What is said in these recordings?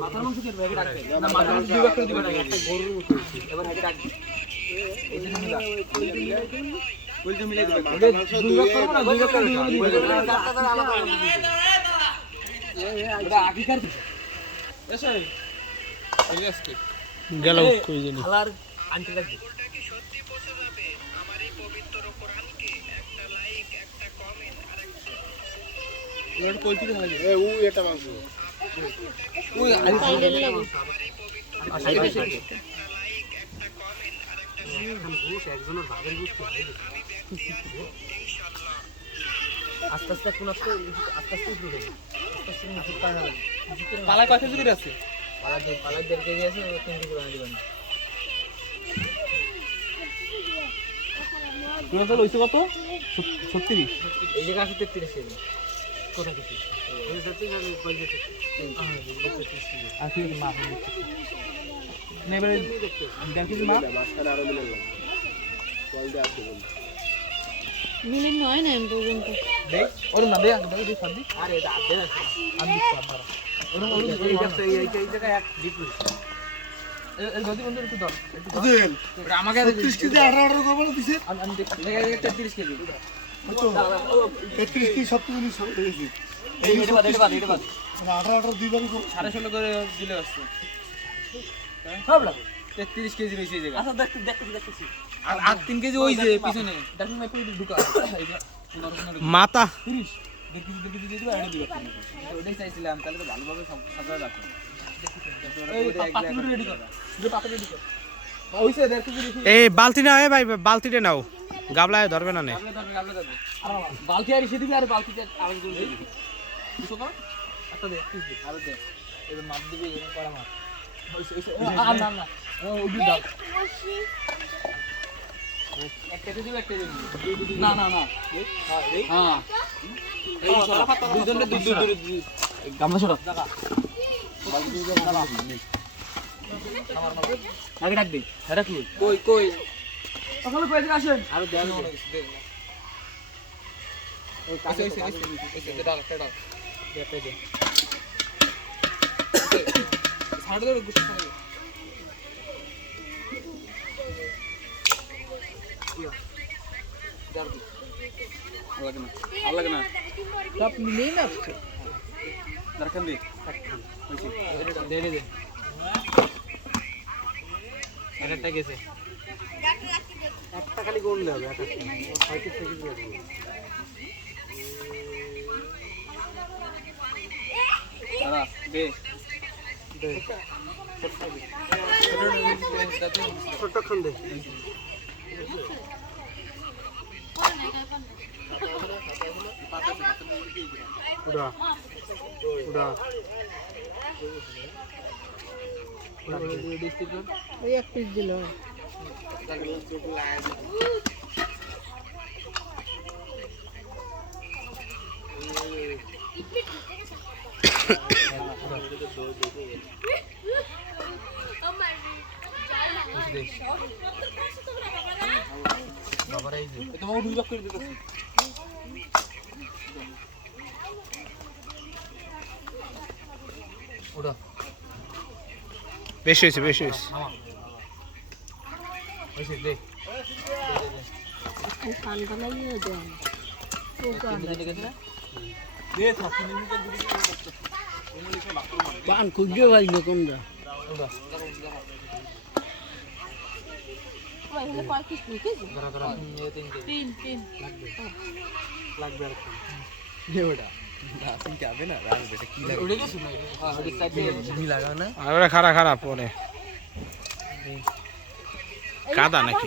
মাথার মাংস কে ব্যাগে রাখবে না মাথার মাংস দুই ভাগ করে দিবেন একটা গরুর মতো এবার হেগে রাখবে এদিকে নিবা বলতে মিলাই দিবেন মাথার মাংস দুই ভাগ করব না দুই ভাগ করে দিবেন কাটটা আলাদা এটা আকিকার এসে এই আজকে গেল কই জানি খালার আন্টি লাগবে কি সত্যি পৌঁছে যাবে আমার এই পবিত্র কোরআনকে একটা লাইক একটা কমেন্ট আর একটা ওটা কইতে হবে এ ও এটা মাংস ওই সাইডের লাগে সাইডে সাইডে লাইক একটা কমেন্ট আর একটা শেয়ার ঘুষ একজনের ভাগের ঘুষ তো ইনশাআল্লাহ আস্তে আস্তে কোন আস্তে আস্তে উঠে যাবে আস্তে আস্তে নিচে পাড়া পালা কত জুড়ে আছে পালা দেখতে গিয়েছে 3 দিকে বানাই দিবেন তোরা তো লইছে কত 36 এই জায়গা আছে 33 এর কথা কিছু এই 36 আর কই যেতে আর কি মাপ নেবারে দেখি মাপ মাঝখানে আরো মিলে গেল কল দে আসবে মিলে নয় না পর্যন্ত দেখ ওর না দে দে সর্দি আরে এটা আদে না আমি সবার ওর এই জায়গা এক ডিপ এর গদি বন্ধ একটু দাও দেন এটা আমাকে 36 কেজি 18 করব না দিছে আমি 33 কেজি কত 33 কি সব কিছু সব দিয়েছি এটা বাদ 18 দুই বারি 16.5 করে দিলে আসছে সব লাগ 33 কেজি রইছে এই জায়গা আচ্ছা দেখতেছি আর 3 কেজি ওই যে পিছনে দেখুন না পুরো ঢুকা মাথা 30 দেখি দিয়ে দিবা এটা দিবা ওটাই চাইছিলাম তাহলে তো ভালোভাবে সব সাজা রাখো এই পাতা রেডি কর যে পাতা রেডি কর ওইছে দেখি এই বালতি না ভাই বালতিটা নাও গাবলায় ধরবে না নে গাবলা ধরবে বালতি আর এসে দিবি আর বালতিতে আরেক জন দিবি কিছু কর একটা দে আর দে এবার মাপ দিবি এরকম করা মাপ ওইছে না ওই দাও একটা দিবি না হ্যাঁ এই সরা পাতা দুইজনের দূর গামলা সরা জায়গা বালতি দিবি না আমার মাপ আগে ডাক দে হেরা কই আসলে কই দিকে আসেন আর দেন দে ওই কাছে এসে দাও দাও দেখতে দে ছাড় দে গুছ করে দাও লাগে না সব মিলেই না আসছে দরকার দে দে দে এটা গেছে একটা খালি গোল হবে একটা 35 সেকেন্ড লাগবে দাদা দে ছোটক্ষণ দে উড়া ওই এক পিস দিল তোমাকে দুই ভাগ করে দিতেছি ওটা বেশি হয়েছে দে পান খুঁজে ভাই কোনটা লাগবে খারাপ পরে কাদা নাকি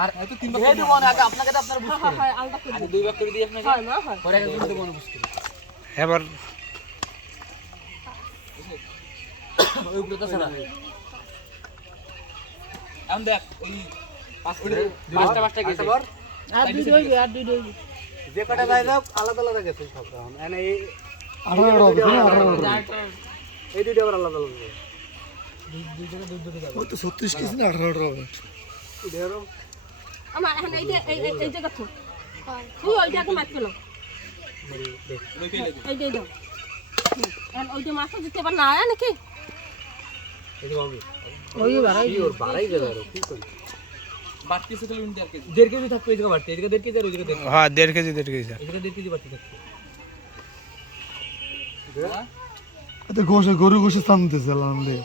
আর এত তিন ভাগ দেব না আগে আপনাকে তো আপনারা বুঝতে হয় আলাদা করে দুই ভাগ করে দিই আপনাকে হয় না হয় পরে একজন দেব না বুঝতে এবার ওই উপরে তো ছাড়া আম দেখ ওই পাঁচটা গেছে আর দুই হইবে যে কটা বাইরে আলাদা গেছে সব এখন এনে এই 18 হবে এই দুইটা আবার আলাদা দুই জায়গা দুই যাবে ও তো 36 কেজি না 18 হবে এরকম আমার এখন এই জায়গা তো তুই ওইটাকে মাছ পেলো এই দাও এখন ওইটা মাছ দিতে পার না আয় নাকি ওই বাড়াই গেল কি করি বাড়তিছে তাহলে 1.5 কেজি থাকবে এই জায়গা বাড়তে এই জায়গা 1.5 কেজি আর ওই জায়গা 1.5 হ্যাঁ 1.5 কেজি এই জায়গা 1.5 কেজি বাড়তে থাকবে এটা গরু গোশে থামতেছে আলামদে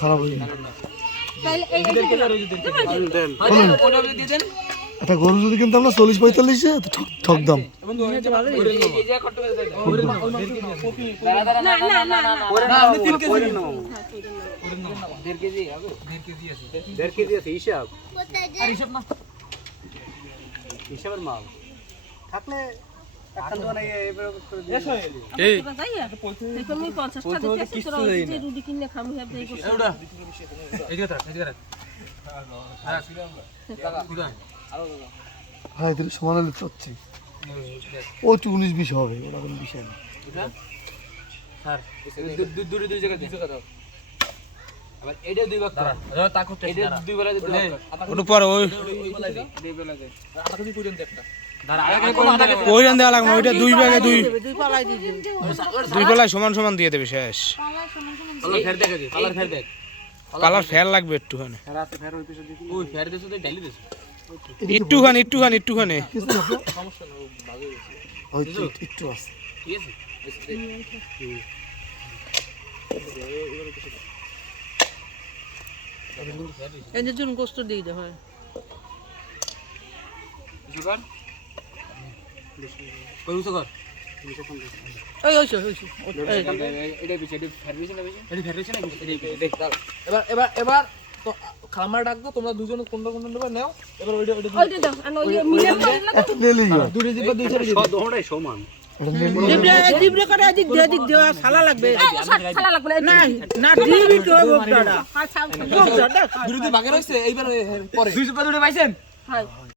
খারাপ হয়ে তাহলে এই 1.5 কেজি আর ওই 1.5 কেজি দেন ওটা দিয়ে দেন এটা গরু যদি কিনতাম না 40-45 এ তো ঠক দাম এবং এই জায়গা কত করে দেয় না আপনি 3 কেজি নাও 1.5 কেজি হবে 1.5 কেজি আছে 1.5 কেজি আছে হিসাব আর হিসাব না হিসাবের মাল থাকলে এখন তো না এবারে করে দিয়ে এই দেখো আমি 50 টাকা দিতেছি তোরা ওই যে রুটি কিনে খামু হবে এই করছিস ওটা এই জায়গা হ্যাঁ এদের সমান হলে চচ্ছে ও 19-20 হবে ওটা কোনো বিষয় না স্যার দুই জায়গা দাও আবার এইটা দুই ভাগ করা তা করতে এইটা দুই বেলা দিতে ওটা পরে ওই দুই বেলা দে আটা কেজি পর্যন্ত একটা ওই রান দেওয়া লাগবে না, ওইটা দুই ভাগে দুই পালায় সমান সমান দিয়ে দেবে শেষ। পালার ফের দেখে দে পালার ফের দেখ পালার ফের লাগবে একটুখানি, ফের আছে ফের ওই পিছে দিছি ওই ফের দেছো তো ডালি দেছো একটুখানি কিছু না সমস্যা না ভাগে গেছে ওই তো একটু আছে ঠিক আছে এই যে চুন গোস্ত দিয়ে দে হয় সুগার কই সুগার ওই ওই এটা পিছে এটা ফের পিছে না পিছে এটা ফের পিছে না এটা দেখ এবার এবার তো খামার ডাকবো তোমরা দুজন কোনটা নেবে নাও এবার ওইটা দাও আর ওই মিডিয়াম এত নেলেই হয় দুটো জিপা দুই সাইডে সব দোড়াই সমান এটা নেলে জিবরে করে এদিক দেওয়া সালা লাগবে ছালা লাগবে না না দিবি তো বকটাটা বিরুদ্ধে ভাগে রইছে এইবার পরে দুই জিপা দুটো পাইছেন